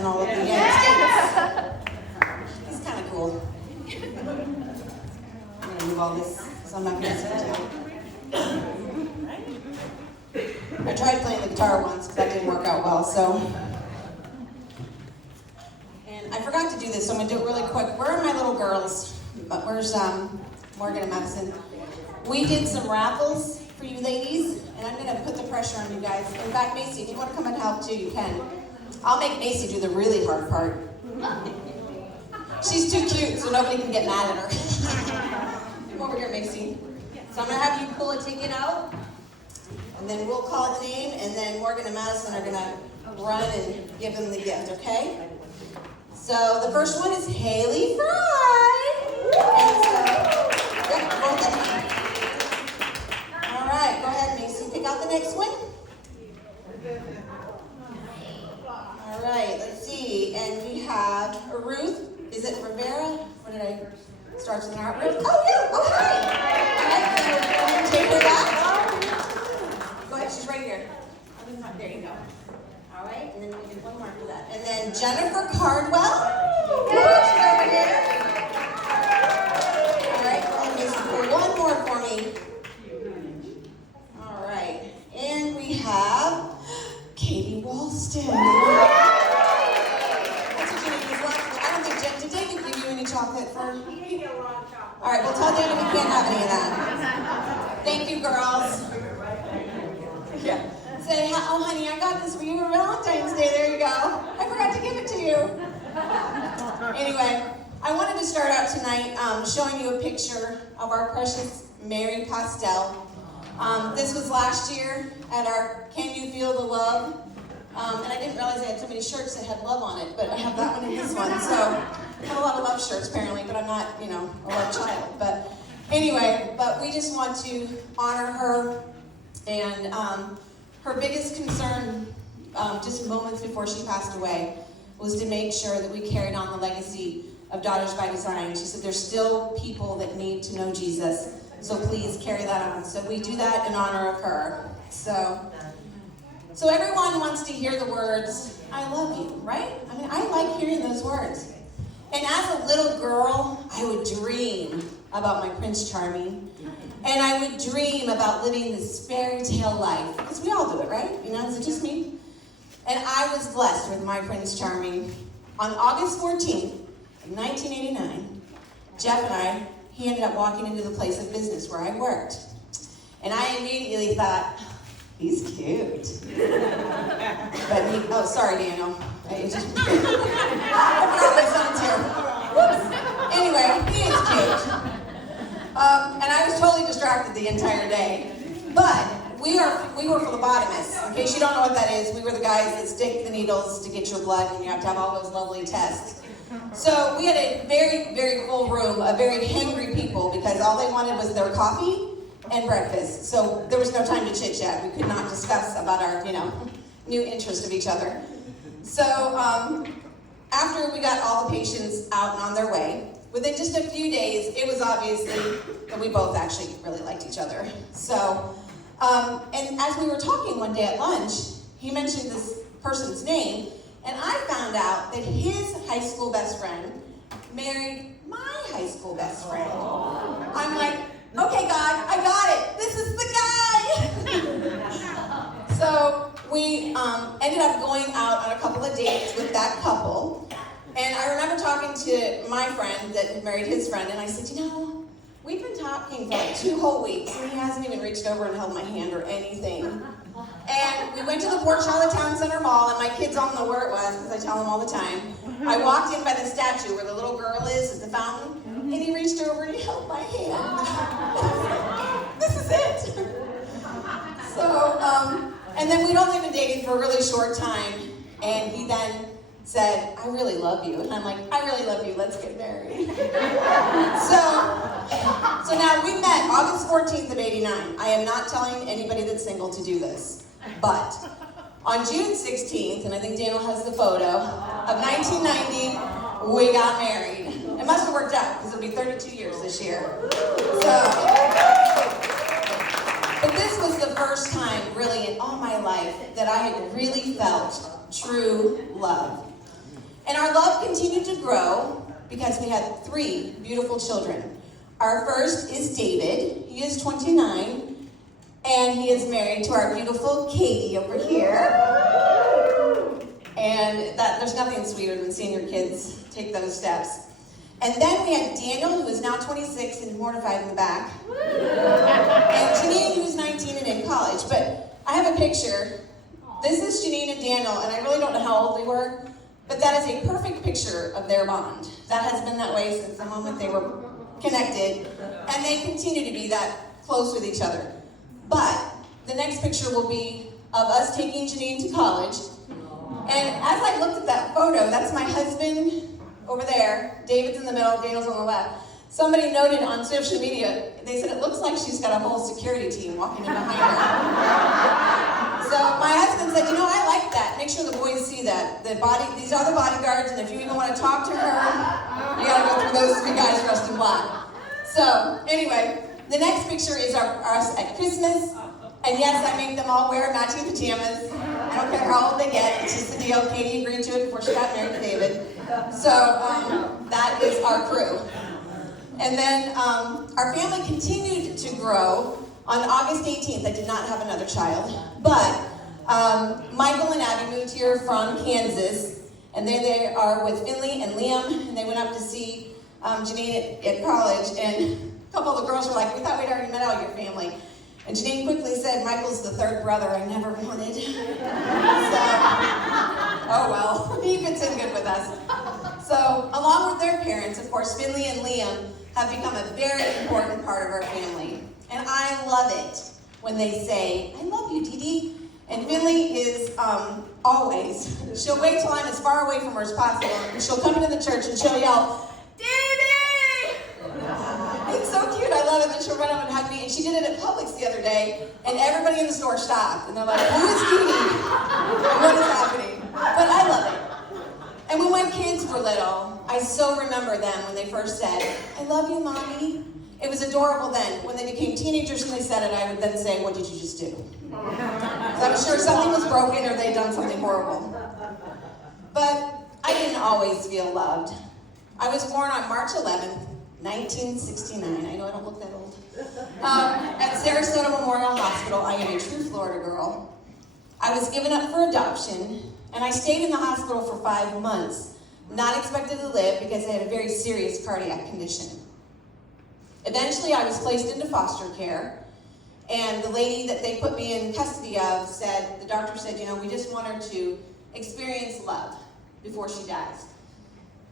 in all of the United States. He's kind of cool. I'm going to move all this, so I'm not going to sit down. I tried playing the guitar once, but that didn't work out well, so. And I forgot to do this, so I'm going to do it really quick. Where are my little girls? Where's Morgan and Madison? We did some raffles for you ladies, and I'm going to put the pressure on you guys. In fact, Macy, if you want to come and help too, you can. I'll make Macy do the really hard part. She's too cute, so nobody can get mad at her. Come over here, Macy. So I'm going to have you pull a ticket out, and then we'll call the name, and then Morgan and Madison are going to run and give them the gift, okay? So the first one is Haley Fry. And so, yep, roll that hand. All right, go ahead, Macy. Pick out the next one. All right, let's see. And we have Ruth. Is it Rivera? What did I? Starts with an R. Ruth. Oh, yeah. Oh, hi. All right, so take her back. Go ahead. She's right here. There you go. All right, and then we do one more for that. And then Jennifer Cardwell. She's over here. All right, go ahead, Macy. Pull one more for me. All right, and we have Katie Walston. That's what you need. I don't think, did David give you any chocolate for? He gave me a lot of chocolate. All right, well, tell David we can't have any of that. Thank you, girls. Yeah. Say, oh, honey, I got this for you for Valentine's Day. There you go. I forgot to give it to you. Anyway, I wanted to start out tonight showing you a picture of our precious Mary Postel. This was last year at our Can You Feel the Love? And I didn't realize I had so many shirts that had love on it, but I have that one and this one. So I have a lot of love shirts apparently, but I'm not, a love child. But anyway, but we just want to honor her, and her biggest concern, just moments before she passed away, was to make sure that we carried on the legacy of Daughters by Design. She said there's still people that need to know Jesus, so please carry that on. So we do that in honor of her. So everyone wants to hear the words, I love you, right? I mean, I like hearing those words. And as a little girl, I would dream about my Prince Charming. And I would dream about living this fairy tale life, because we all do it, right? Is it just me? And I was blessed with my Prince Charming. On August 14th, 1989, Jeff and he ended up walking into the place of business where I worked. And I immediately thought, he's cute. But sorry, Daniel. I forgot my son's here. Whoops. Anyway, he is cute. And I was totally distracted the entire day. But we were phlebotomists. In case you don't know what that is, we were the guys that stick the needles to get your blood, and you have to have all those lovely tests. So we had a very, very full room of very hangry people, because all they wanted was their coffee and breakfast. So there was no time to chit-chat. We could not discuss about our, new interest of each other. So after we got all the patients out and on their way, within just a few days, it was obviously that we both actually really liked each other. So, and as we were talking one day at lunch, he mentioned this person's name, and I found out that his high school best friend married my high school best friend. I'm like, okay, God, I got it. This is the guy. So we ended up going out on a couple of dates with that couple. And I remember talking to my friend that had married his friend, and I said, we've been talking for like 2 whole weeks, and he hasn't even reached over and held my hand or anything. And we went to the Port Charlotte Center Mall, and my kids all know where it was, because I tell them all the time. I walked in by the statue where the little girl is at the fountain, and he reached over and he held my hand. This is it. So, and then we'd only been dating for a really short time, and he then said, I really love you. And I'm like, I really love you, let's get married. So now we met August 14th of '89. I am not telling anybody that's single to do this, but on June 16th, and I think Daniel has the photo, of 1990, we got married. It must have worked out, because it'll be 32 years this year. But this was the first time, really, in all my life, that I had really felt true love. And our love continued to grow because we had 3 beautiful children. Our first is David. He is 29, and he is married to our beautiful Katie over here. And there's nothing sweeter than seeing your kids take those steps. And then we had Daniel, who is now 26 and mortified in the back. And Janine, who's 19 and in college. But I have a picture. This is Janine and Daniel, and I really don't know how old they were, but that is a perfect picture of their bond. That has been that way since the moment they were connected, and they continue to be that close with each other. But the next picture will be of us taking Janine to college. And as I looked at that photo, that's my husband over there. David's in the middle, Daniel's on the left. Somebody noted on social media, they said it looks like she's got a whole security team walking in behind her. So my husband said, I like that. Make sure the boys see that. These are the bodyguards, and if you even want to talk to her, you gotta go through those 3 guys dressed in black. So anyway, the next picture is us at Christmas. And yes, I make them all wear matching pajamas. I don't care how old they get. It's just the deal. Katie agreed to it before she got married to David. So that is our crew. And then our family continued to grow. On August 18th, I did not have another child. But Michael and Abby moved here from Kansas. And there they are with Finley and Liam. And they went up to see Janine at college. And a couple of the girls were like, we thought we'd already met all your family. And Janine quickly said, Michael's the 3rd brother I never wanted. So, oh well, he fits in good with us. So, along with their parents, of course, Finley and Liam have become a very important part of our family. And I love it when they say, I love you, Dee Dee. And Finley is always, she'll wait till I'm as far away from her as possible, and she'll come into the church and she'll yell, Dee Dee! It's so cute, I love it. Then she'll run up and hug me. And she did it at Publix the other day, and everybody in the store stopped. And they're like, who is Dee Dee? What is happening? But I love it. And when my kids were little, I so remember them when they first said, I love you, Mommy. It was adorable then. When they became teenagers and they said it, I would then say, what did you just do? Because I'm sure something was broken or they'd done something horrible. But I didn't always feel loved. I was born on March 11th, 1969. I know I don't look that old. At Sarasota Memorial Hospital. I am a true Florida girl. I was given up for adoption, and I stayed in the hospital for 5 months, not expected to live because I had a very serious cardiac condition. Eventually, I was placed into foster care, and the lady that they put me in custody of the doctor said, we just want her to experience love before she dies.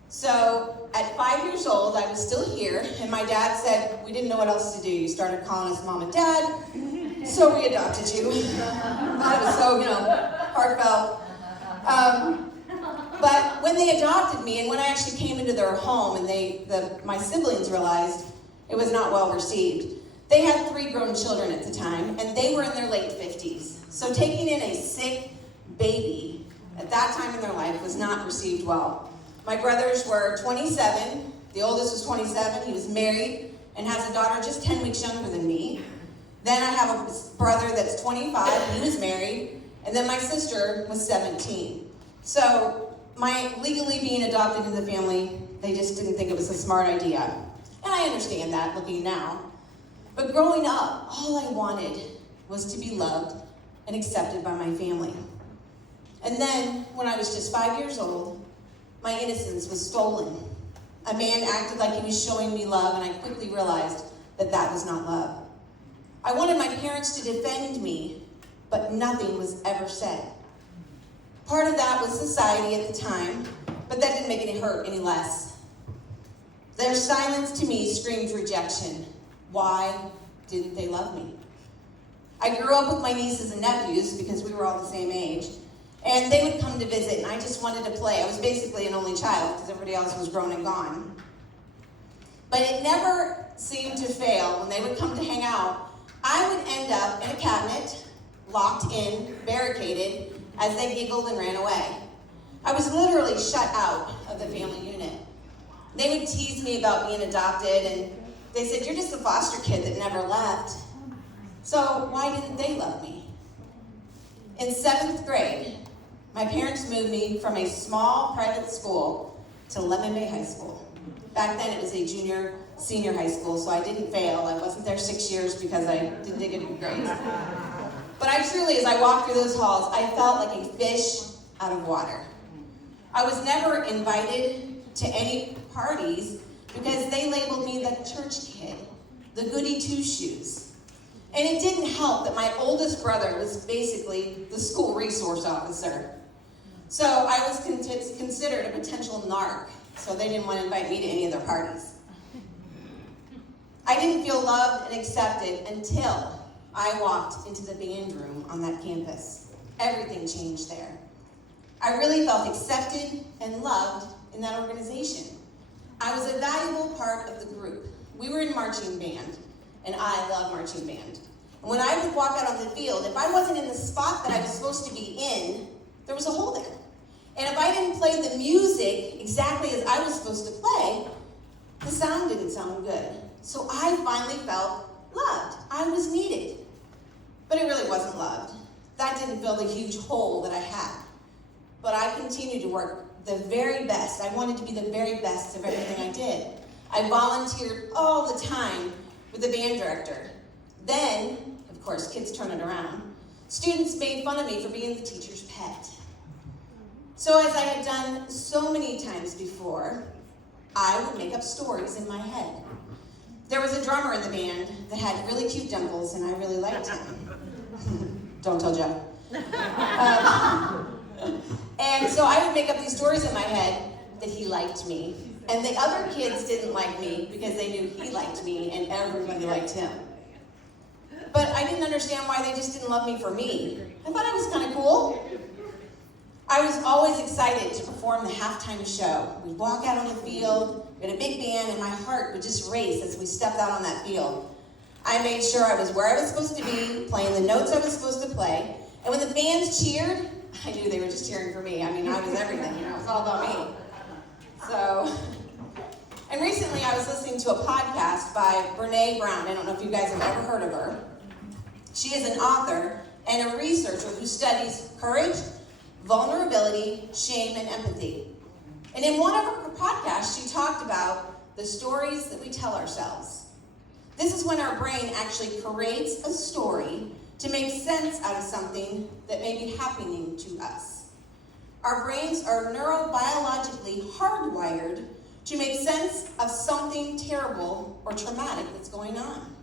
So at 5 years old, I was still here, and my dad said, we didn't know what else to do. You started calling us Mom and Dad, so we adopted you. That was so, heartfelt. But when they adopted me, and when I actually came into their home, and my siblings realized it was not well received. They had 3 grown children at the time, and they were in their late 50s. So taking in a sick baby at that time in their life was not received well. My brothers were 27. The oldest was 27. He was married and has a daughter just 10 weeks younger than me. Then I have a brother that's 25. He was married. And then my sister was 17. So my legally being adopted into the family, they just didn't think it was a smart idea. And I understand that looking now. But growing up, all I wanted was to be loved and accepted by my family. And then, when I was just 5 years old, my innocence was stolen. A man acted like he was showing me love, and I quickly realized that that was not love. I wanted my parents to defend me, but nothing was ever said. Part of that was society at the time, but that didn't make it hurt any less. Their silence to me screamed rejection. Why didn't they love me? I grew up with my nieces and nephews because we were all the same age, and they would come to visit, and I just wanted to play. I was basically an only child because everybody else was grown and gone. But it never seemed to fail. When they would come to hang out, I would end up in a cabinet, locked in, barricaded, as they giggled and ran away. I was literally shut out of the family unit. They would tease me about being adopted, and they said, you're just the foster kid that never left. So why didn't they love me? In 7th grade, My parents moved me from a small private school to Lemon Bay High School. Back then it was a senior high school, so I didn't fail. I wasn't there 6 years because I didn't get good grades. But I truly, as I walked through those halls, I felt like a fish out of water. I was never invited to any parties because they labeled me the church kid, the goody two-shoes. And it didn't help that my oldest brother was basically the school resource officer. So I was considered a potential narc, so they didn't want to invite me to any of their parties. I didn't feel loved and accepted until I walked into the band room on that campus. Everything changed there. I really felt accepted and loved in that organization. I was a valuable part of the group. We were in marching band, and I love marching band. And when I would walk out on the field, if I wasn't in the spot that I was supposed to be in, there was a hole there. And if I didn't play the music exactly as I was supposed to play, the sound didn't sound good. So I finally felt loved. I was needed. But it really wasn't loved. That didn't fill the huge hole that I had. But I continued to work the very best. I wanted to be the very best of everything I did. I volunteered all the time with the band director. Then, of course, kids turn it around. Students made fun of me for being the teacher's pet. So as I had done so many times before, I would make up stories in my head. There was a drummer in the band that had really cute dimples, and I really liked him. Don't tell Jeff. And so I would make up these stories in my head that he liked me. And the other kids didn't like me because they knew he liked me and everybody liked him. But I didn't understand why they just didn't love me for me. I thought I was kind of cool. I was always excited to perform the halftime show. We'd walk out on the field, we had a big band, and my heart would just race as we stepped out on that field. I made sure I was where I was supposed to be, playing the notes I was supposed to play. And when the bands cheered, I knew they were just cheering for me. I mean, I was everything, it was all about me. So, and recently I was listening to a podcast by Brene Brown. I don't know if you guys have ever heard of her. She is an author and a researcher who studies courage, vulnerability, shame, and empathy. And in one of her podcasts, she talked about the stories that we tell ourselves. This is when our brain actually creates a story to make sense out of something that may be happening to us. Our brains are neurobiologically hardwired to make sense of something terrible or traumatic that's going on.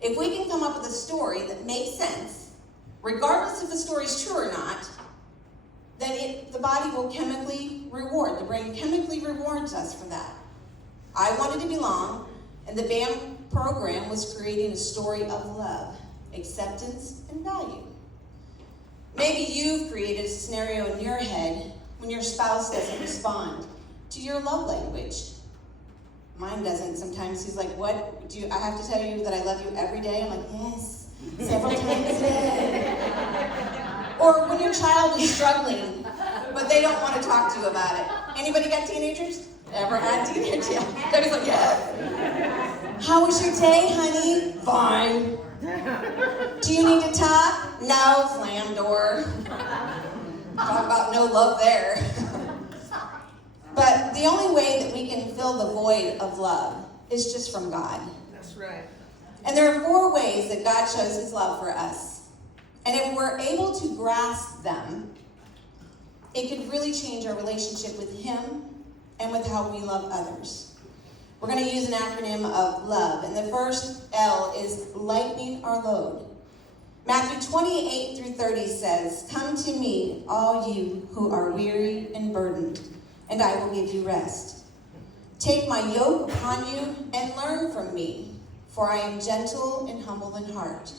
If we can come up with a story that makes sense, regardless if the story is true or not, then the body will chemically reward. The brain chemically rewards us for that. I wanted to belong, and the BAM program was creating a story of love, acceptance, and value. Maybe you've created a scenario in your head when your spouse doesn't respond to your love language. Mine doesn't. Sometimes he's like, what? I have to tell you that I love you every day? I'm like, yes, several times a day. Or when your child is struggling, but they don't want to talk to you about it. Anybody got teenagers? Ever had teenagers? Yeah. Debbie's like, yeah. How was your day, honey? Fine. Do you need to talk? No. Slam door. Talk about no love there. But the only way that we can fill the void of love is just from God. That's right. And there are 4 ways that God shows his love for us. And if we're able to grasp them, it could really change our relationship with him and with how we love others. We're going to use an acronym of love. And the first L is lightening our load. Matthew 28-30 says, "Come to me, all you who are weary and burdened, and I will give you rest. Take my yoke upon you and learn from me, for I am gentle and humble in heart.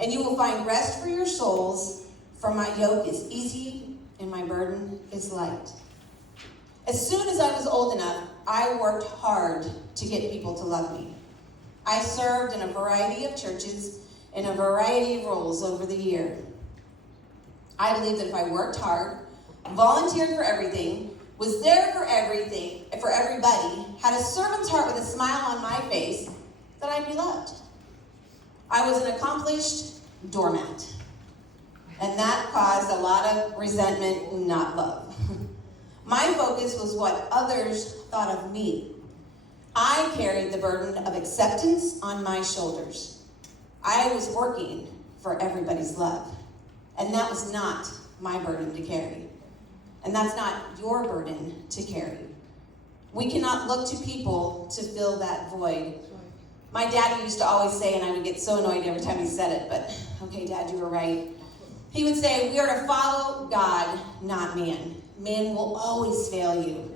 And you will find rest for your souls, for my yoke is easy and my burden is light." As soon as I was old enough, I worked hard to get people to love me. I served in a variety of churches in a variety of roles over the year. I believe that if I worked hard, volunteered for everything, was there for everything, for everybody, had a servant's heart with a smile on my face, that I'd be loved. I was an accomplished doormat. And that caused a lot of resentment and not love. My focus was what others thought of me. I carried the burden of acceptance on my shoulders. I was working for everybody's love. And that was not my burden to carry. And that's not your burden to carry. We cannot look to people to fill that void. My dad used to always say, and I would get so annoyed every time he said it, but okay, Dad, you were right. He would say, we are to follow God, not man. Man will always fail you.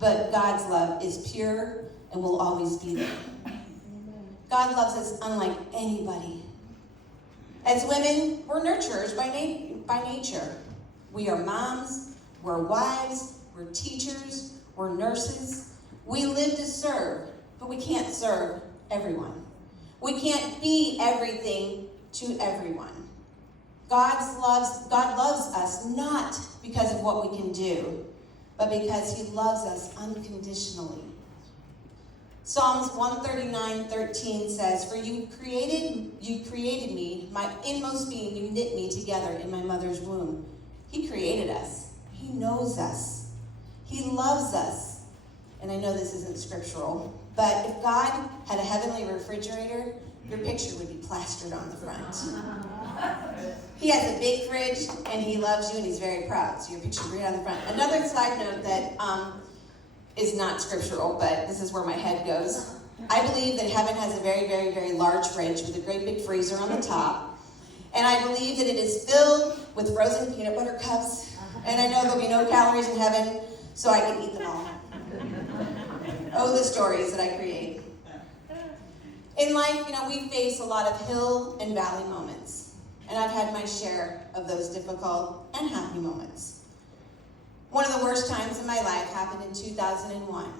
But God's love is pure and will always be there. God loves us unlike anybody. As women, we're nurturers by nature. We are moms, we're wives, we're teachers, we're nurses. We live to serve, but we can't serve everyone. We can't be everything to everyone. God loves us not because of what we can do, but because he loves us unconditionally. Psalms 139:13 says, "For you created me, my inmost being, you knit me together in my mother's womb." He created us. He knows us. He loves us. And I know this isn't scriptural, but if God had a heavenly refrigerator, your picture would be plastered on the front. He has a big fridge, and he loves you, and he's very proud. So your picture's right on the front. Another side note that is not scriptural, but this is where my head goes. I believe that heaven has a very, very, very large fridge with a great big freezer on the top. And I believe that it is filled with frozen peanut butter cups. And I know there'll be no calories in heaven, so I can eat them all. Oh, the stories that I create. In life, we face a lot of hill and valley moments. And I've had my share of those difficult and happy moments. One of the worst times in my life happened in 2001.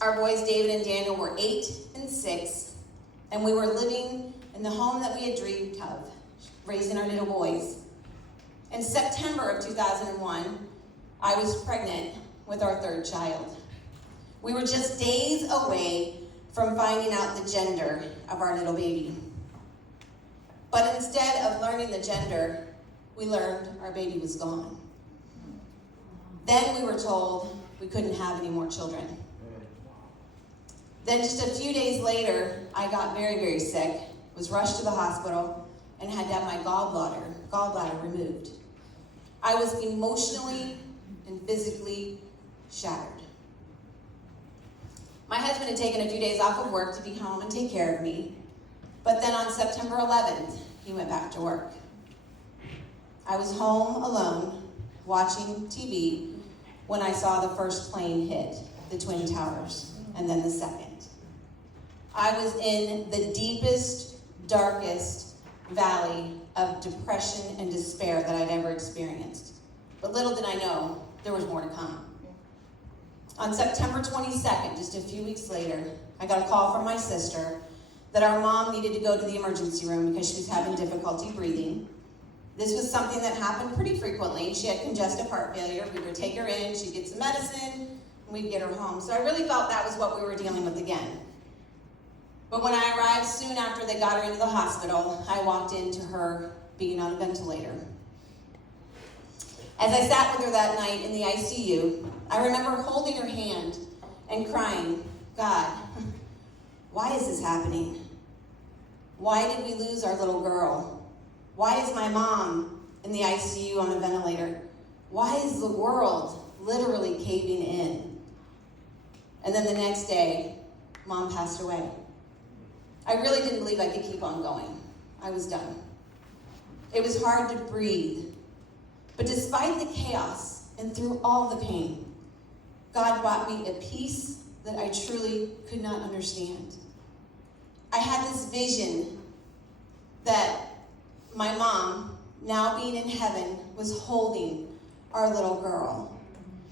Our boys, David and Daniel, were 8 and 6, and we were living in the home that we had dreamed of, raising our little boys. In September of 2001, I was pregnant with our 3rd child. We were just days away from finding out the gender of our little baby. But instead of learning the gender, we learned our baby was gone. Then we were told we couldn't have any more children. Then just a few days later, I got very, very sick, was rushed to the hospital, and had to have my gallbladder removed. I was emotionally and physically shattered. My husband had taken a few days off of work to be home and take care of me. But then on September 11th, he went back to work. I was home alone, watching TV, when I saw the first plane hit the Twin Towers, and then the second. I was in the deepest, darkest valley of depression and despair that I'd ever experienced. But little did I know, there was more to come. On September 22nd, just a few weeks later, I got a call from my sister that our mom needed to go to the emergency room because she was having difficulty breathing. This was something that happened pretty frequently. She had congestive heart failure. We would take her in, she'd get some medicine, and we'd get her home. So I really felt that was what we were dealing with again. But when I arrived soon after they got her into the hospital, I walked into her being on a ventilator. As I sat with her that night in the ICU, I remember holding her hand and crying, "God, why is this happening? Why did we lose our little girl? Why is my mom in the ICU on a ventilator? Why is the world literally caving in?" And then the next day, Mom passed away. I really didn't believe I could keep on going. I was done. It was hard to breathe. But despite the chaos and through all the pain, God brought me a peace that I truly could not understand. I had this vision that my mom, now being in heaven, was holding our little girl.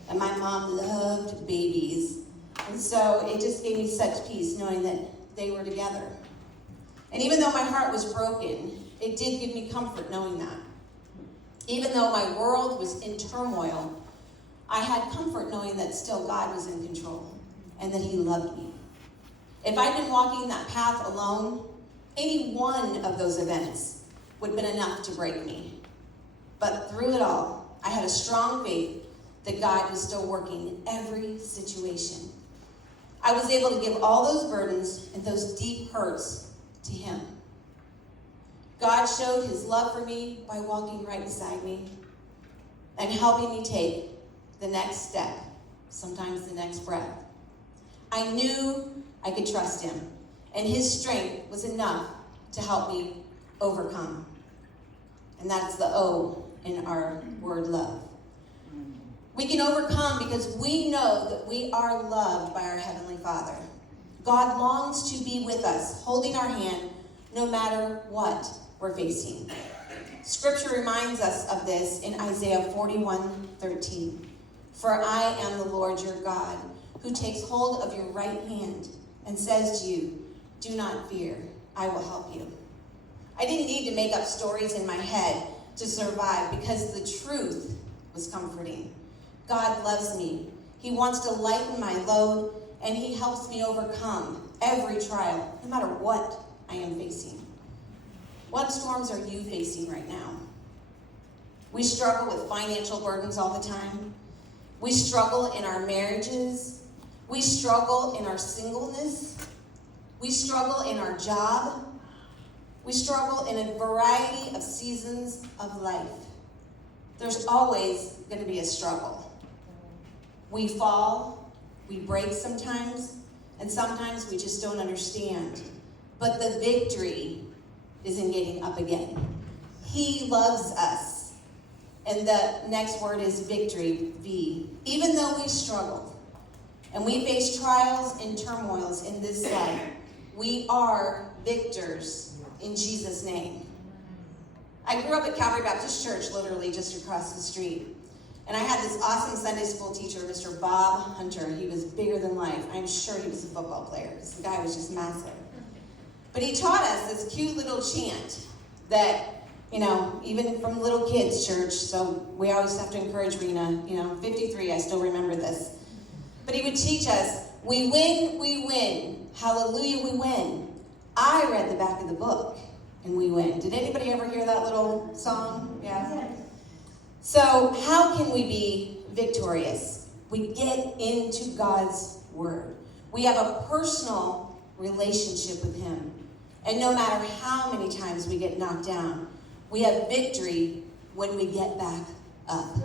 And my mom loved babies. And so it just gave me such peace knowing that they were together. And even though my heart was broken, it did give me comfort knowing that. Even though my world was in turmoil, I had comfort knowing that still God was in control and that he loved me. If I'd been walking that path alone, any one of those events would have been enough to break me. But through it all, I had a strong faith that God was still working in every situation. I was able to give all those burdens and those deep hurts to him. God showed his love for me by walking right beside me and helping me take the next step, sometimes the next breath. I knew I could trust him, and his strength was enough to help me overcome. And that's the O in our word love. We can overcome because we know that we are loved by our Heavenly Father. God longs to be with us, holding our hand no matter what we're facing. Scripture reminds us of this in Isaiah 41:13. For I am the Lord your God, who takes hold of your right hand and says to you, do not fear, I will help you. I didn't need to make up stories in my head to survive because the truth was comforting. God loves me. He wants to lighten my load, and he helps me overcome every trial, no matter what I am facing. What storms are you facing right now? We struggle with financial burdens all the time. We struggle in our marriages. We struggle in our singleness. We struggle in our job. We struggle in a variety of seasons of life. There's always going to be a struggle. We fall, we break sometimes, and sometimes we just don't understand. But the victory is in getting up again. He loves us. And the next word is victory, V. Even though we struggle and we face trials and turmoils in this life, we are victors in Jesus' name. I grew up at Calvary Baptist Church, literally just across the street. And I had this awesome Sunday school teacher, Mr. Bob Hunter. He was bigger than life. I'm sure he was a football player because the guy was just massive. But he taught us this cute little chant that, even from little kids' church, so we always have to encourage Rena, 53, I still remember this. But he would teach us, we win, hallelujah, we win. I read the back of the book, and we win. Did anybody ever hear that little song? Yeah. So how can we be victorious? We get into God's word. We have a personal relationship with him. And no matter how many times we get knocked down, we have victory when we get back up.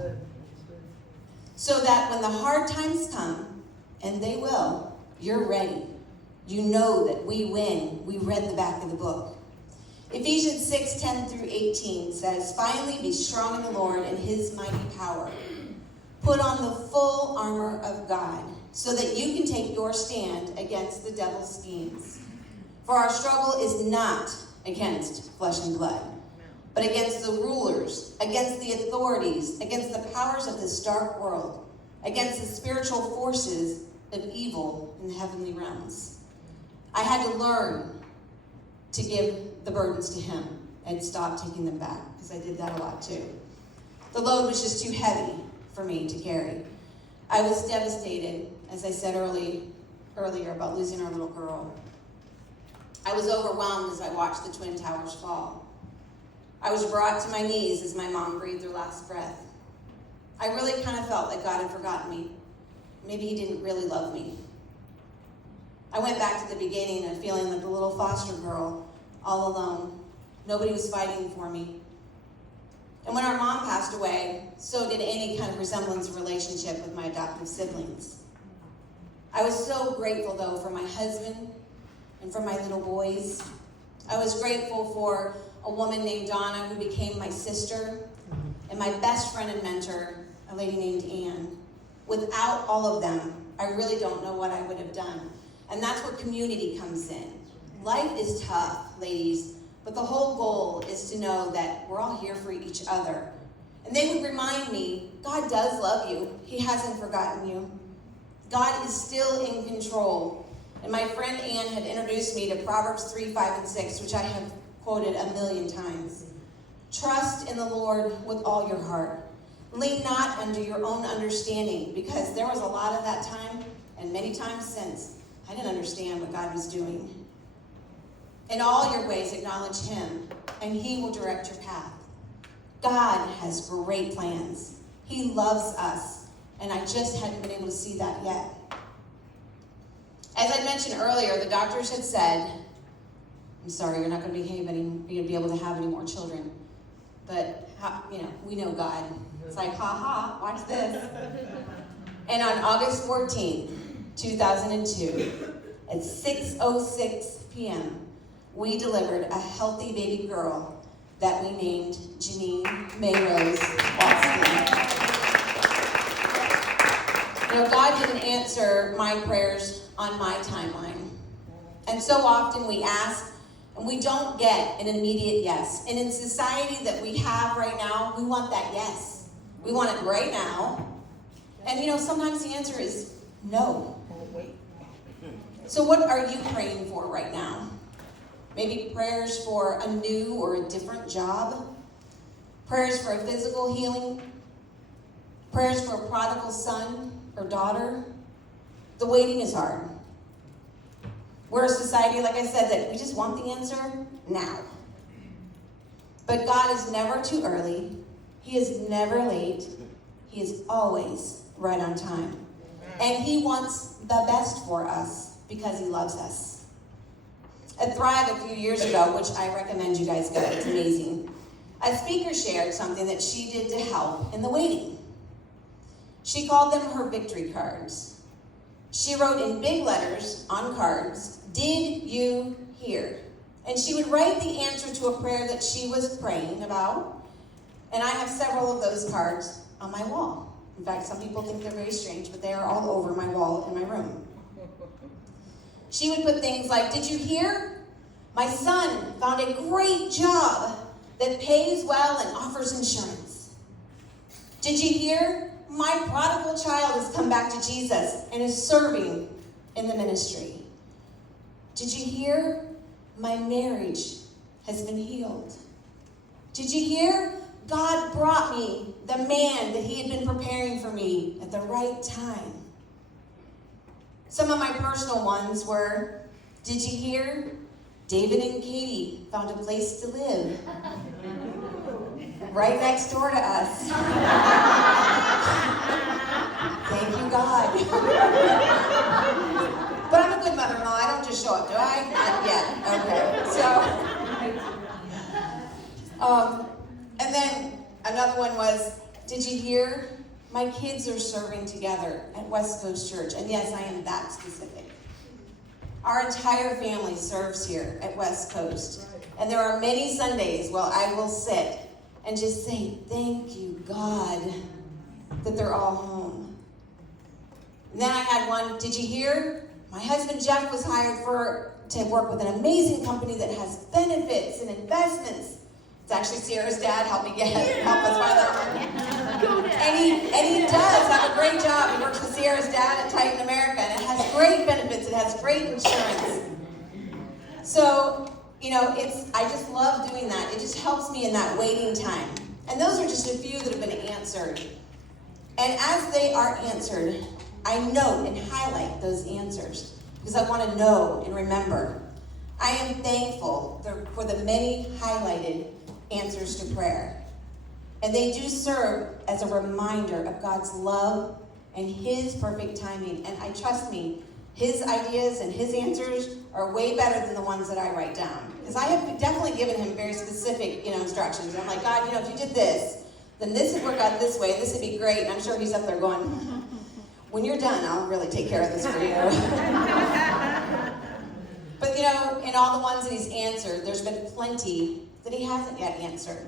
So that when the hard times come, and they will, you're ready. You know that we win. We read the back of the book. Ephesians 6:10-18 says, finally be strong in the Lord and his mighty power. Put on the full armor of God so that you can take your stand against the devil's schemes. For our struggle is not against flesh and blood, but against the rulers, against the authorities, against the powers of this dark world, against the spiritual forces of evil in the heavenly realms. I had to learn to give the burdens to him and stop taking them back, because I did that a lot too. The load was just too heavy for me to carry. I was devastated, as I said earlier about losing our little girl. I was overwhelmed as I watched the Twin Towers fall. I was brought to my knees as my mom breathed her last breath. I really kind of felt like God had forgotten me. Maybe he didn't really love me. I went back to the beginning of feeling like a little foster girl, all alone. Nobody was fighting for me. And when our mom passed away, so did any kind of resemblance of relationship with my adoptive siblings. I was so grateful, though, for my husband and for my little boys. I was grateful for a woman named Donna who became my sister, and my best friend and mentor, a lady named Anne. Without all of them, I really don't know what I would have done. And that's where community comes in. Life is tough, ladies, but the whole goal is to know that we're all here for each other. And they would remind me, God does love you. He hasn't forgotten you. God is still in control. And my friend Anne had introduced me to Proverbs 3, 5, and 6, which I have quoted a million times. Trust in the Lord with all your heart. Lean not unto your own understanding, because there was a lot of that time, and many times since, I didn't understand what God was doing. In all your ways, acknowledge him, and he will direct your path. God has great plans. He loves us, and I just hadn't been able to see that yet. As I mentioned earlier, the doctors had said, I'm sorry, you're not going to be able to have any more children. But, we know God. It's like, ha, watch this. And on August 14th, 2002, at 6:06 p.m., we delivered a healthy baby girl that we named Janine May Rose Watson. God didn't answer my prayers on my timeline. And so often we ask, and we don't get an immediate yes. And in society that we have right now, we want that yes. We want it right now. And sometimes the answer is no. So what are you praying for right now? Maybe prayers for a new or a different job? Prayers for a physical healing? Prayers for a prodigal son or daughter? The waiting is hard. We're a society, like I said, that we just want the answer now. But God is never too early. He is never late. He is always right on time. And he wants the best for us because he loves us. At Thrive a few years ago, which I recommend you guys go, it's amazing, a speaker shared something that she did to help in the waiting. She called them her victory cards. She wrote in big letters on cards, "Did you hear?" And she would write the answer to a prayer that she was praying about. And I have several of those cards on my wall. In fact, some people think they're very strange, but they are all over my wall in my room. She would put things like, "Did you hear? My son found a great job that pays well and offers insurance. Did you hear? My prodigal child has come back to Jesus and is serving in the ministry. Did you hear? My marriage has been healed. Did you hear? God brought me the man that he had been preparing for me at the right time." Some of my personal ones were, "Did you hear? David and Katie found a place to live right next door to us. Thank you, God." But I'm a good mother-in-law. I don't just show up, do I? Not yet. Okay. So, and then another one was, "Did you hear? My kids are serving together at West Coast Church." And yes, I am that specific. Our entire family serves here at West Coast. And there are many Sundays where I will sit and just say, "Thank you, God, that they're all home." And then I had one, "Did you hear? My husband Jeff was hired to work with an amazing company that has benefits and investments." It's actually Sierra's dad help us find that one. And he does have a great job. He works with Sierra's dad at Titan America, and it has great benefits. It has great insurance. So, I just love doing that. It just helps me in that waiting time. And those are just a few that have been answered. And as they are answered, I note and highlight those answers because I want to know and remember. I am thankful for the many highlighted answers to prayer. And they do serve as a reminder of God's love and his perfect timing. And trust me, his ideas and his answers are way better than the ones that I write down. Because I have definitely given him very specific, instructions. I'm like, "God, if you did this, then this would work out this way. This would be great." And I'm sure he's up there going, "When you're done, I'll really take care of this for you." But, in all the ones that he's answered, there's been plenty that he hasn't yet answered.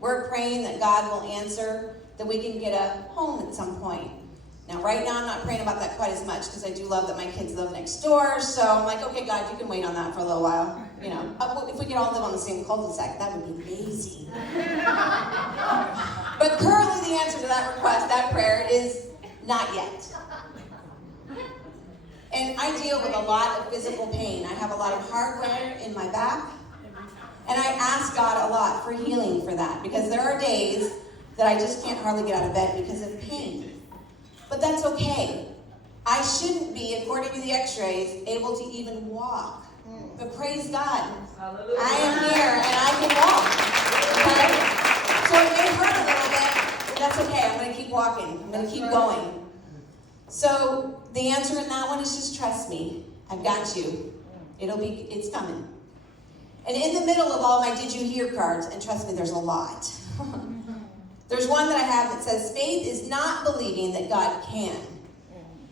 We're praying that God will answer, that we can get a home at some point. Now, right now, I'm not praying about that quite as much because I do love that my kids live next door. So I'm like, "Okay, God, you can wait on that for a little while." If we could all live on the same cul-de-sac, that would be amazing. But currently, the answer to that request, that prayer, is not yet. And I deal with a lot of physical pain. I have a lot of hardware in my back. And I ask God a lot for healing for that, because there are days that I just can't hardly get out of bed because of pain. But that's okay. I shouldn't be, according to the x-rays, able to even walk But praise God, Hallelujah. I am here and I can walk. Okay? So it may hurt a little bit, but that's okay. I'm going to keep walking. I'm going to keep going. So the answer in that one is just trust me. I've got you. It's coming. And in the middle of all my did you hear cards, and trust me, there's a lot. There's one that I have that says, faith is not believing that God can.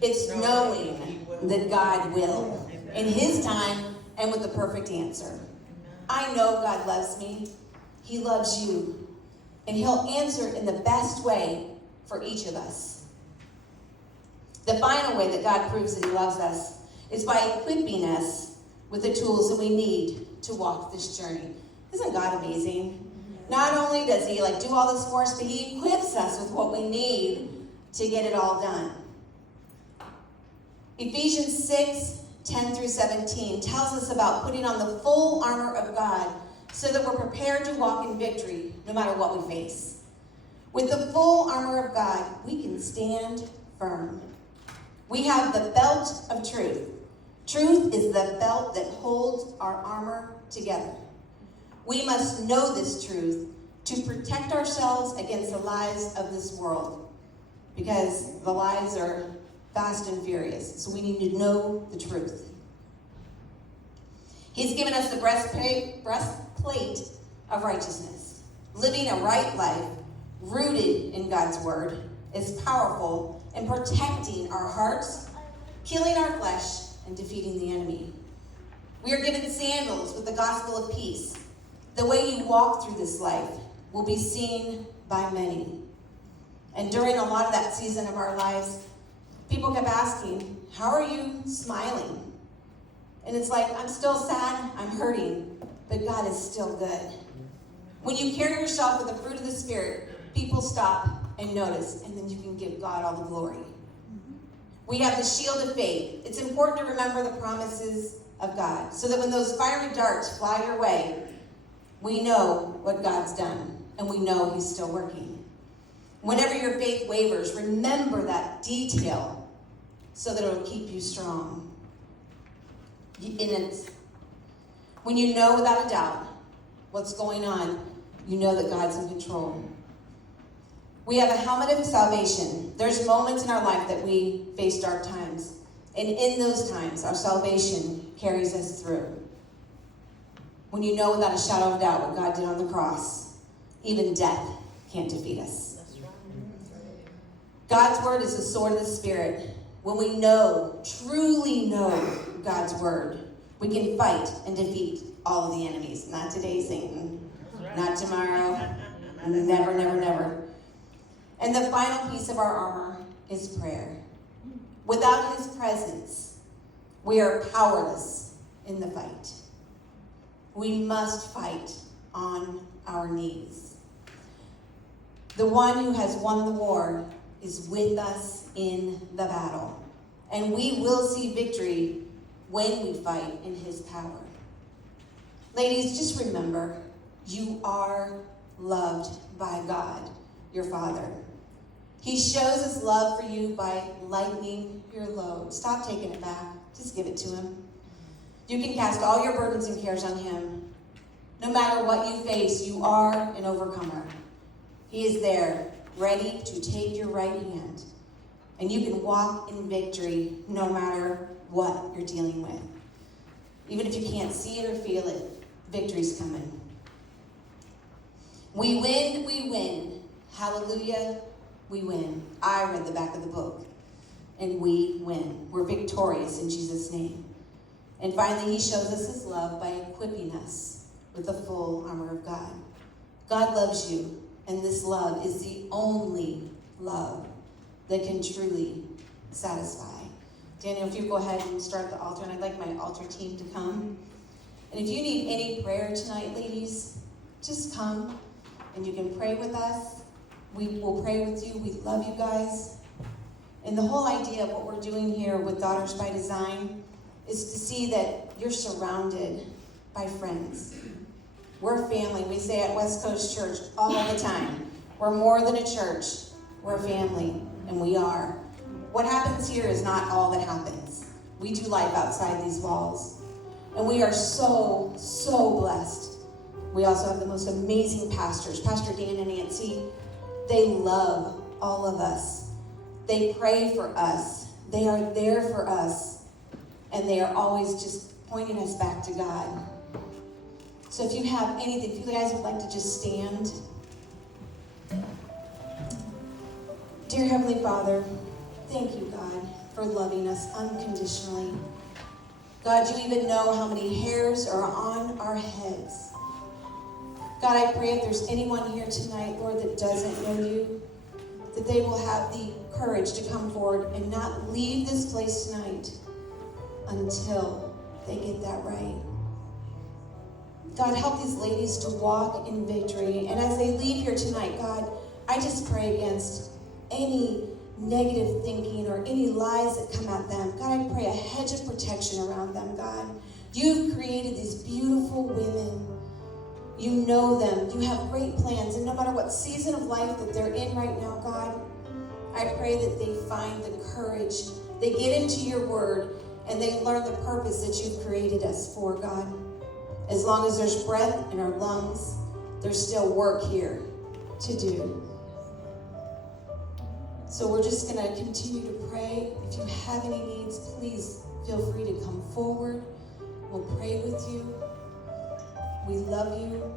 It's knowing that God will. In His time and with the perfect answer. I know God loves me. He loves you. And He'll answer in the best way for each of us. The final way that God proves that He loves us is by equipping us with the tools that we need to walk this journey. Isn't God amazing? Not only does He do all this for us, but He equips us with what we need to get it all done. Ephesians 6:10-17 tells us about putting on the full armor of God so that we're prepared to walk in victory no matter what we face. With the full armor of God, we can stand firm. We have the belt of truth. Truth is the belt that holds our armor together. We must know this truth to protect ourselves against the lies of this world, because the lies are fast and furious. So we need to know the truth. He's given us the breastplate of righteousness. Living a right life, rooted in God's word, is powerful in protecting our hearts, killing our flesh, and defeating the enemy. We are given sandals with the gospel of peace. The way you walk through this life will be seen by many. And during a lot of that season of our lives, people kept asking, how are you smiling? And it's like, I'm still sad, I'm hurting, but God is still good. When you carry yourself with the fruit of the Spirit, people stop and notice, and then you can give God all the glory. We have the shield of faith. It's important to remember the promises of God, so that when those fiery darts fly your way, we know what God's done, and we know He's still working. Whenever your faith wavers, remember that detail so that it'll keep you strong. When you know without a doubt what's going on, you know that God's in control. We have a helmet of salvation. There's moments in our life that we face dark times, and in those times, our salvation carries us through. When you know without a shadow of doubt what God did on the cross, even death can't defeat us. God's word is the sword of the Spirit. When we truly know God's word, we can fight and defeat all of the enemies. Not today, Satan. Not tomorrow. Never, never, never. And the final piece of our armor is prayer. Without His presence, we are powerless in the fight. We must fight on our knees. The one who has won the war is with us in the battle. And we will see victory when we fight in His power. Ladies, just remember, you are loved by God, your Father. He shows His love for you by lightening your load. Stop taking it back. Just give it to Him. You can cast all your burdens and cares on Him. No matter what you face, you are an overcomer. He is there, ready to take your right hand. And you can walk in victory no matter what you're dealing with. Even if you can't see it or feel it, victory's coming. We win, we win. Hallelujah, we win. I read the back of the book. And we win. We're victorious in Jesus' name. And finally, He shows us His love by equipping us with the full armor of God. God loves you, and this love is the only love that can truly satisfy. Daniel, if you go ahead and start the altar, and I'd like my altar team to come. And if you need any prayer tonight, ladies, just come and you can pray with us. We will pray with you. We love you guys. And the whole idea of what we're doing here with Daughters by Design is to see that you're surrounded by friends. We're family. We say at West Coast Church all the time, we're more than a church. We're a family, and we are. What happens here is not all that happens. We do life outside these walls. And we are so, so blessed. We also have the most amazing pastors, Pastor Dan and Nancy. They love all of us. They pray for us. They are there for us. And they are always just pointing us back to God. So if you have anything, if you guys would like to just stand. Dear Heavenly Father, thank you, God, for loving us unconditionally. God, you even know how many hairs are on our heads. God, I pray if there's anyone here tonight, Lord, that doesn't know you, that they will have the courage to come forward and not leave this place tonight until they get that right. God, help these ladies to walk in victory. And as they leave here tonight, God, I just pray against any negative thinking or any lies that come at them. God, I pray a hedge of protection around them, God. You've created these beautiful women. You know them. You have great plans. And no matter what season of life that they're in right now, God, I pray that they find the courage. They get into your word and they learn the purpose that you've created us for, God. As long as there's breath in our lungs, there's still work here to do. So we're just going to continue to pray. If you have any needs, please feel free to come forward. We'll pray with you. We love you.